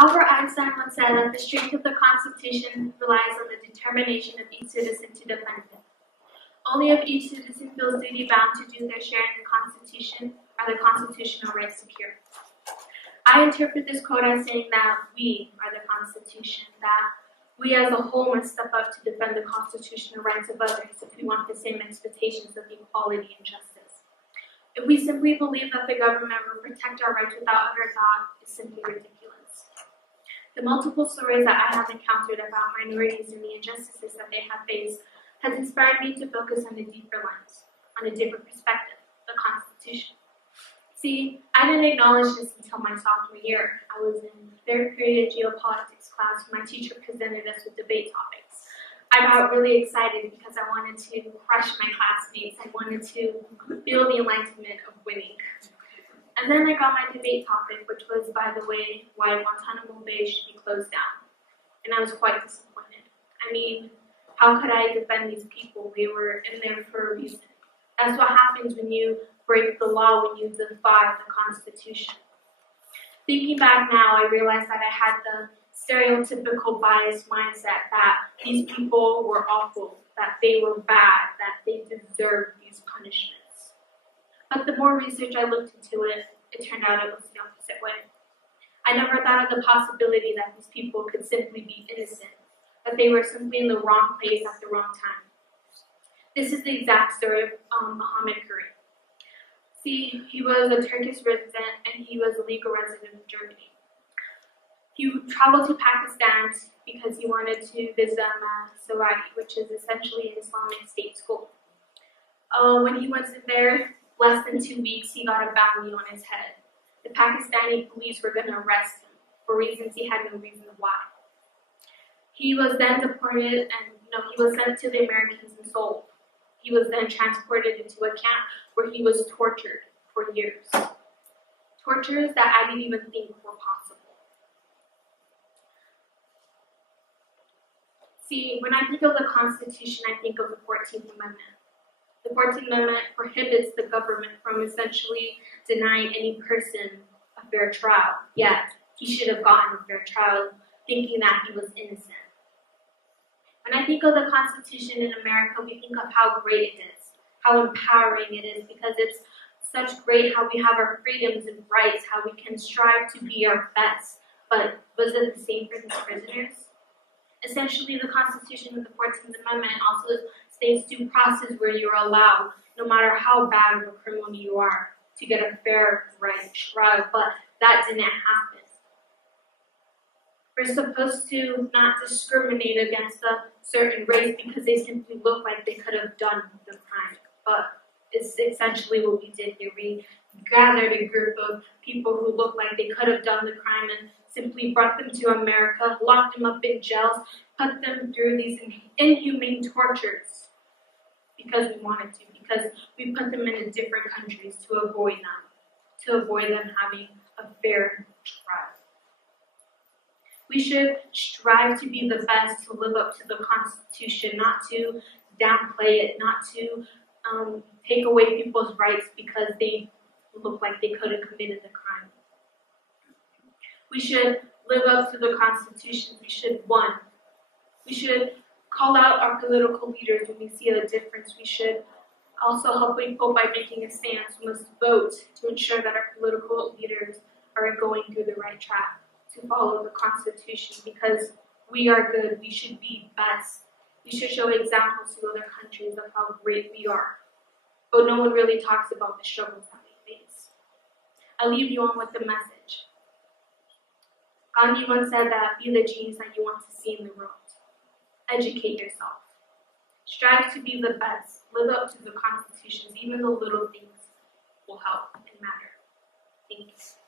Albert Einstein once said that the strength of the Constitution relies on the determination of each citizen to defend it. Only if each citizen feels duty-bound to do their share in the Constitution are the constitutional rights secure. I interpret this quote as saying that we are the Constitution, that we as a whole must step up to defend the constitutional rights of others if we want the same expectations of equality and justice. If we simply believe that the government will protect our rights without utter thought, is simply ridiculous. The multiple stories that I have encountered about minorities and the injustices that they have faced has inspired me to focus on a deeper lens, on a different perspective, the Constitution. See, I didn't acknowledge this until my sophomore year. I was in third period Geopolitics class when my teacher presented us with debate topics. I got really excited because I wanted to crush my classmates. I wanted to feel the enlightenment of winning. And then I got my debate topic, which was, by the way, why Guantanamo Bay should be closed down. And I was quite disappointed. I mean, how could I defend these people? They were in there for a reason. That's what happens when you break the law, when you defy the Constitution. Thinking back now, I realized that I had the stereotypical biased mindset that these people were awful, that they were bad, that they deserved these punishments. But the more research I looked into it, it turned out it was the opposite way. I never thought of the possibility that these people could simply be innocent, that they were simply in the wrong place at the wrong time. This is the exact story of Muhammad Karim. See, he was a Turkish resident and he was a legal resident of Germany. He traveled to Pakistan because he wanted to visit Sarai, which is essentially an Islamic state school. When he went there, less than 2 weeks, he got a bounty on his head. The Pakistani police were going to arrest him for reasons he had no reason why. He was then deported and he was sent to the Americans and sold. He was then transported into a camp where he was tortured for years. Tortures that I didn't even think were possible. See, when I think of the Constitution, I think of the 14th Amendment. The 14th Amendment prohibits the government from essentially denying any person a fair trial. Yet, he should have gotten a fair trial, thinking that he was innocent. When I think of the Constitution in America, we think of how great it is, how empowering it is, because it's such great how we have our freedoms and rights, how we can strive to be our best. But was it the same for these prisoners? Essentially, the Constitution of the 14th Amendment also states due process where you're allowed, no matter how bad of a criminal you are, to get a fair right trial, but that didn't happen. We're supposed to not discriminate against a certain race because they simply look like they could have done the crime. But it's essentially what we did here. We gathered a group of people who looked like they could have done the crime and simply brought them to America, locked them up in jails, put them through these inhumane tortures because we wanted to, because we put them into different countries to avoid them having a fair trial. We should strive to be the best, to live up to the Constitution, not to downplay it, not to take away people's rights because they look like they could have committed the crime. We should live up to the Constitution. We should call out our political leaders when we see a difference. We should also help people by making a stance. We must vote to ensure that our political leaders are going through the right track, to follow the Constitution, because we are good. We should be best. We should show examples to other countries of how great we are. But no one really talks about the struggles that we face. I leave you on with the message. Gandhi once said that be the change that you want to see in the world. Educate yourself. Strive to be the best. Live up to the constitutions. Even the little things will help and matter. Thank you.